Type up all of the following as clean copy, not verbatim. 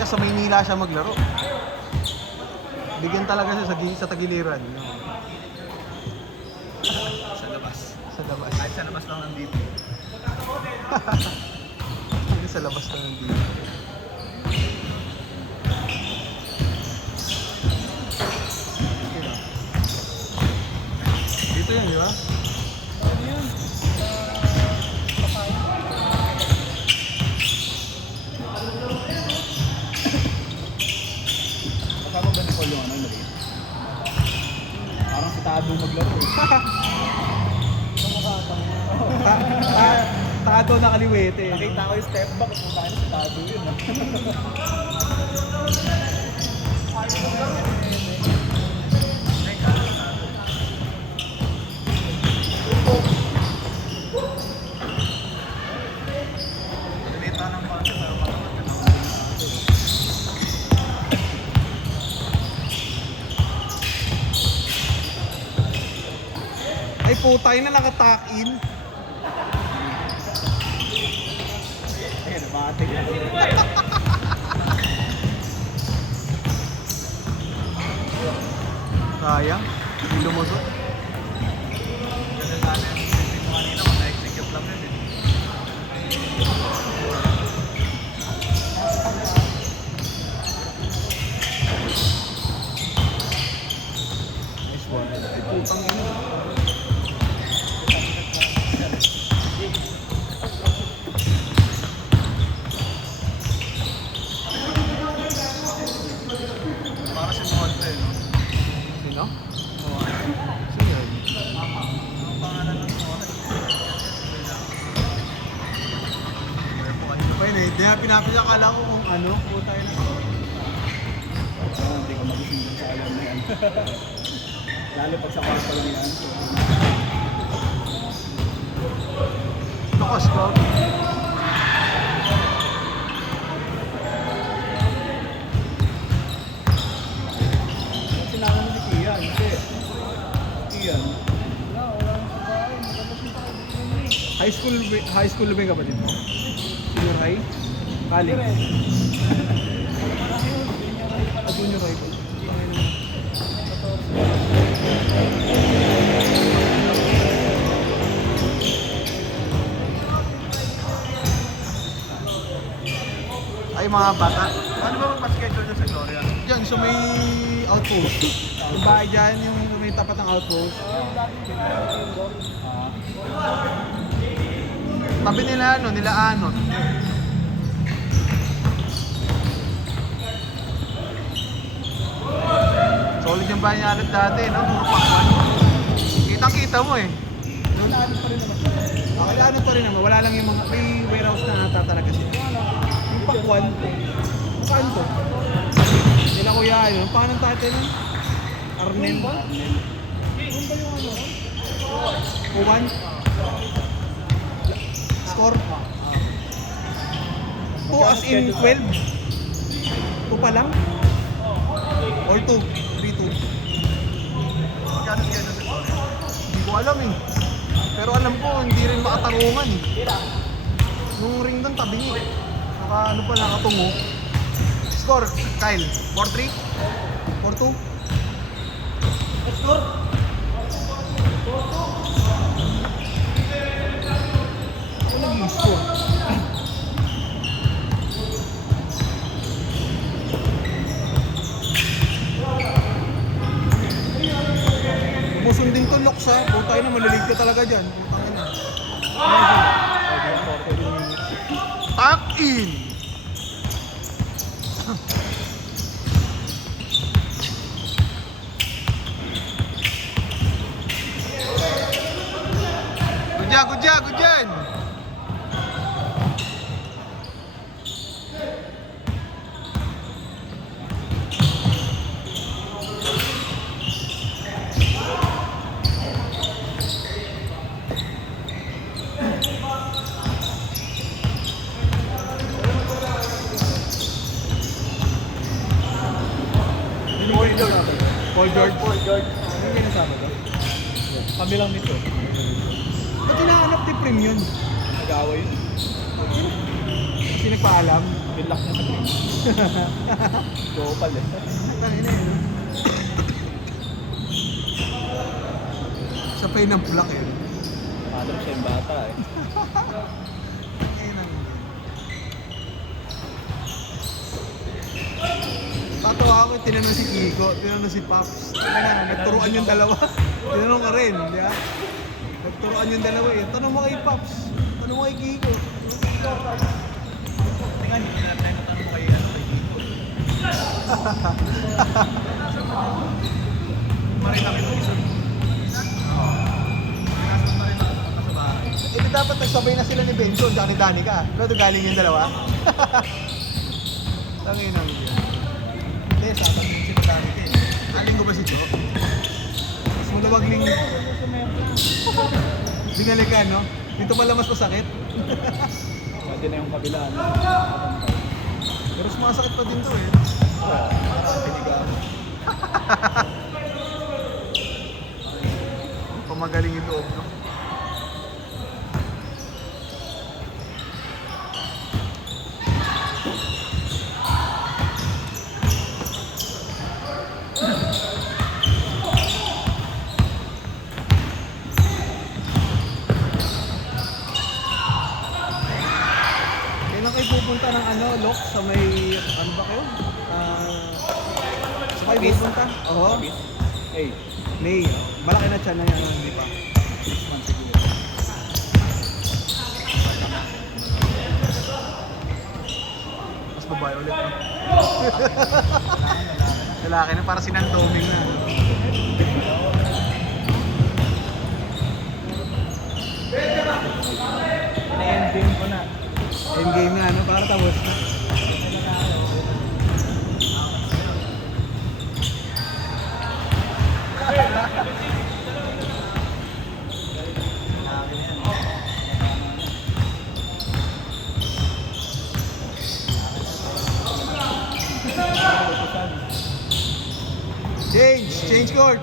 Kaya sa Maynila siya maglaro. Bigyan talaga siya sa tagiliran. No? Sa labas. Sa labas. Kahit sa labas lang nandito. Sa labas na nandito. Dito yan, di ba? Ano yun? Kasama ba ni Paul yung ano, maliit? Parang si Tado maglaro eh. Tado na kaliwete. Nakita ko yung step back, kung bakit si Tado yun. Nalita ng mga pero Ay putay na nakatak in. ayun, nabate ka. Sayang. Hindi lumusot. Ganun sana yung script mo kanina, kung na-execute lang yun eh. Nice one. Ay putang ina. Para si Monte, no? Sino? Oo. Sino yun? Ang pangalan ng Monte. Pwede, di na pinapakala ko kung ano. Putay na. Hindi ko magising dun sa alam na yan. Lalo pag sa kwarto lang yan. Lakas ko. Sinangan mo si Kian, kasi Kian. Wala sa bahay. Maganda siya sa kaibigan High school ba yung kapatid mo? Junior high? College? Junior high. Ay mga bata. Ano ba magpa-schedule nyo sa Gloria? Diyan, so may outpost. Yung bahay dyan, yung may tapat ng outpost. Tabi nila ano, nila Anot. Solid yung bahay niya Anot dati, no? Puro pakwan. Kitang-kita mo eh. Kailangan pa rin naman. Kailangan pa rin naman, wala lang yung mga, may warehouse na ata talaga sila. Yung pakwan, saan to? Nila kuya, yun. Paano ang tatay nun? Arnel? Doon ba yung ano? Kuman? Score? 2 as in 12? 2 pa lang? Or 2? 3-2? Magkano schedule sa Gloria? Hindi ko alam eh. Pero alam ko, hindi rin makatarungan eh. Nung ring doon, tabi eh. Saka ano pa, nakatungo. Score, Kyle? 4-3? 4-2? Score? Ano naging score? Musundin to, Loks ha. Putay na, malilig ka talaga dyan. Putang ina. Tuck in! Good job, good job! Paul George. Paul George. Ano yung kinasama to? Kami lang nito. Ba't hinahanap ni Prim yun? Nag-away yun. Kasi nagpaalam. Hindi, Yung lock niya sa green. Gopal eh. Tangin na yun. Siya pa yun ang bulak eh. Madam siya yung bata eh. Ayun ang... Tatawa ako, tinanong si Kiko, tinanong si Pops. Nagturuan yung dalawa. Tinanong ka rin, di ba? Nagturuan yung dalawa eh. Tanong mo kay Pops. Tanong mo kay Kiko. Tingnan, hindi na tayo natanong mo kay Kiko. Marita kami ng iso. Eh di dapat nagsabay na sila ni Benson at ni Danica. Pero galing yung dalawa. Tangin ang yun. Hindi, sasabihin si Danica eh. Aling ko ba si Joe? Mas malawag ling... Binalikan, no? Dito pala mas masakit. Pwede na yung kabila. No? Pero mas masakit pa din to eh. Parang pinigaan. Pamagaling yung loob, no? Kailan kayo pupunta ng ano, Lok, sa may, ano ba kayo? Sa kayo Mabis. pupunta? Oo. Hey, May, malaki na tiyan na yan, hindi pa. 6 months siguro. Mas babae ulit, no? Lalaki na, para sinandoming na. Na-endgame ko na. Endgame na, ano? Para tapos na. Change court.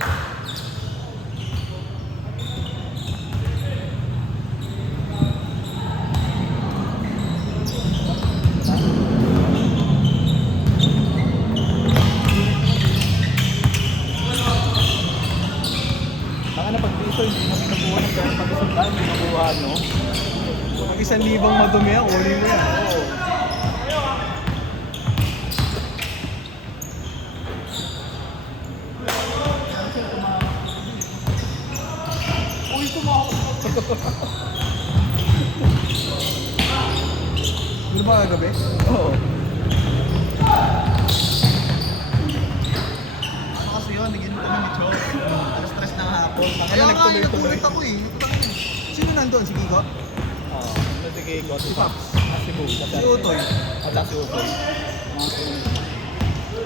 Baka na pag-piso, hindi namin nabuha ng pera pag-isang daan, hindi nabuha, no? Pag 1,000 madumi yan, kunin mo yan. Oo. Uy, tumawag. Ano ba kagabi? Oo. Ano kasi yun, naginom kami ni Chok. Alas 3 ng hapon. Kaya nga, nagtuloy-tuloy. nagulat ako eh. Putangin. Sino nandun? Si Kiko? Oo. Sige, ikaw. Si Pops. Si Boo. Si Utoy. At si Utoy.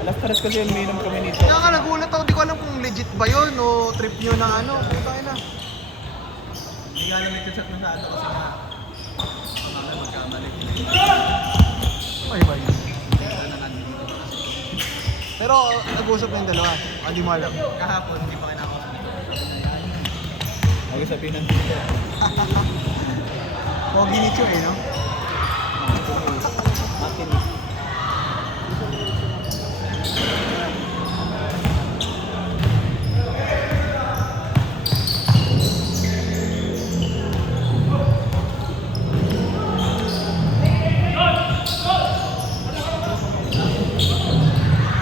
Alas 3 kasi uminom kami nito. Kaya nga nagulat ako, di ko alam kung legit ba yun o trip nyo na ano. Putangin na. Hindi nga namin chat na sa ano kasi nga. Mamaya magkamali. Ay ba yun? Kaya na nandito pa kasi. Pero nag-usap na yung dalawa. Hindi mo alam. Kahapon, hindi pa kinakausap. Huwag sabihin ng dito. Pogi ni Chu eh, no? Makinis.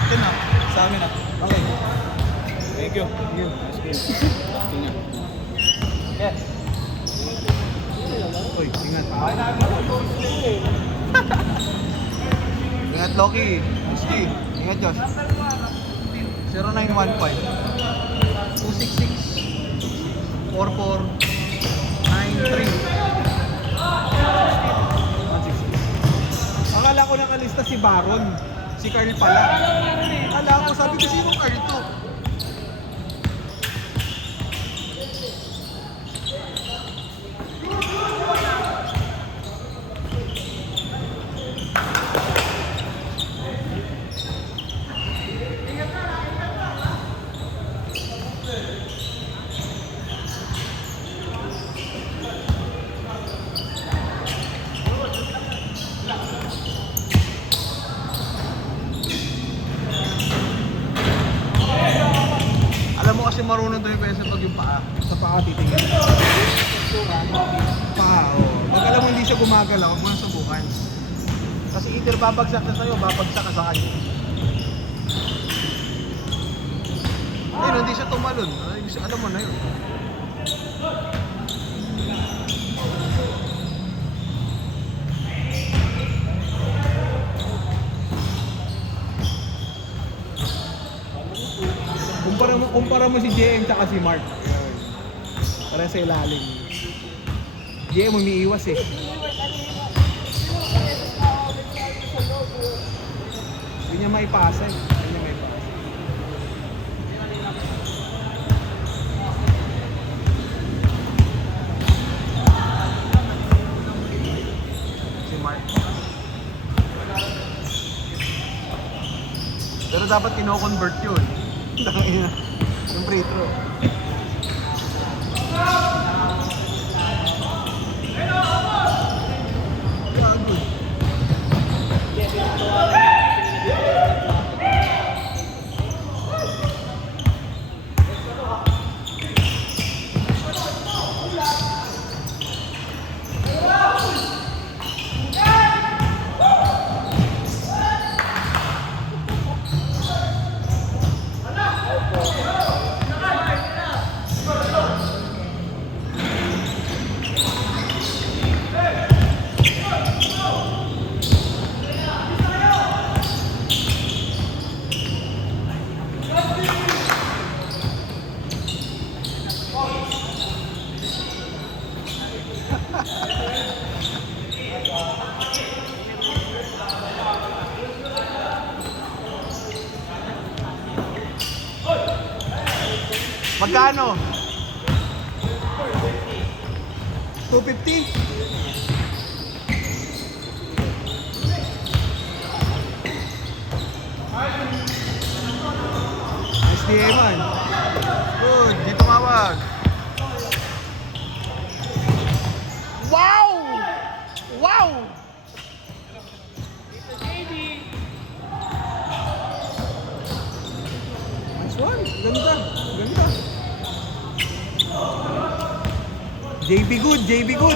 Ito na. Sa amin ah. Okay. Thank you. Thank you. Nice game. Gusto niya. Yeah. Uy, ingat. Ingat, Loki. Whiskey. Ingat, Josh. 0915 266 4493 Akala ko nakalista si Baron. Si Carl pala. Akala ko, sabi ko sino Carl to? marunong tumipesa pag yung paa. Sa paa titingin. Paa, oo. Pag alam mo hindi siya gumagalaw, huwag mo na subukan. Kasi either babagsak siya sa'yo, babagsak ka sa kanya. Ayun, hindi siya tumalon. Ay, alam mo na yun. Kumpara mo si JM tsaka si Mark. Para sa ilalim. JM umiiwas eh. Hindi niya maipasa eh. Hindi niya maipasa. Si Mark. Pero dapat kino-convert yun. Tangina. Yung free throw. Yeah, good. Magkano? 250? SDA man. Good, di tumawag. Wow! Wow! Nice one. Ganda. Ganda. JB good. JB good.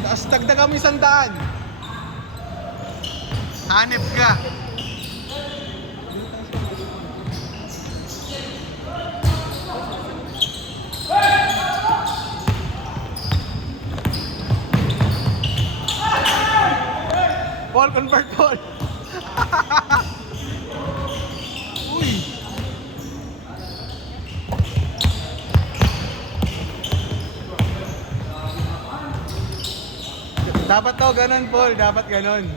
Tapos dagdagan mo 100. Hanep ka. Paul, convert Paul. Uy. Dapat to ganun, Paul. Dapat ganun.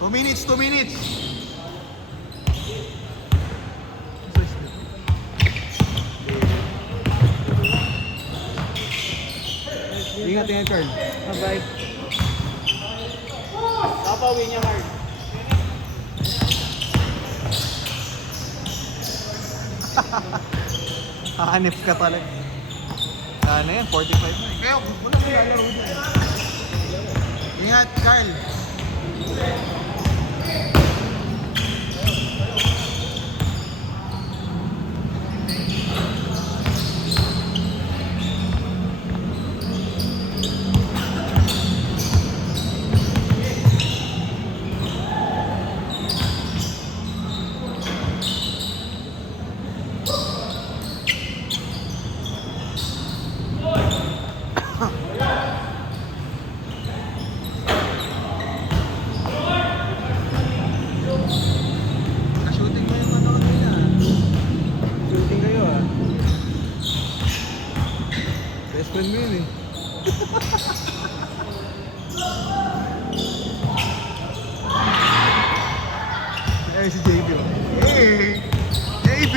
2 minutes, 2 minutes. Ingat, ingat, Carl. Bye-bye. Papawin niya, Carl. Hanep ka talaga. Sana yan, 45 na eh. Kaya wala ko lalaro dyan. Ingat, Carl. Ka-shooting mo yung ano kanina. Shooting kayo ah. Best friend mo yun eh. Eh, si JB. Hey! JB!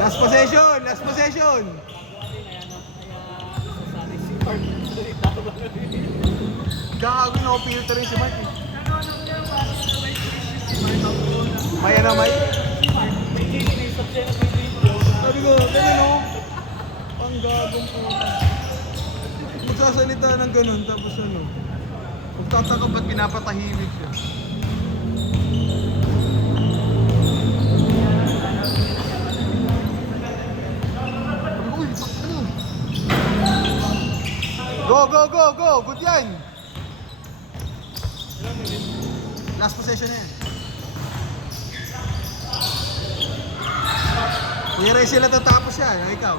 Last possession! Last possession! Gago, no-filter rin si Mark eh. Maya na may. Sabi ko, no? Panggagong po. Magsasalita ng ganun, tapos ano? Magtataka ba't pinapatahimik siya? Uy, ano? Go, go, go, go! Good yan! Last possession na yan. Kuya Ray sila tatapos yan, ikaw.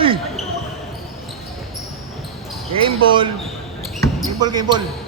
Ay! Game ball! Game ball, game ball!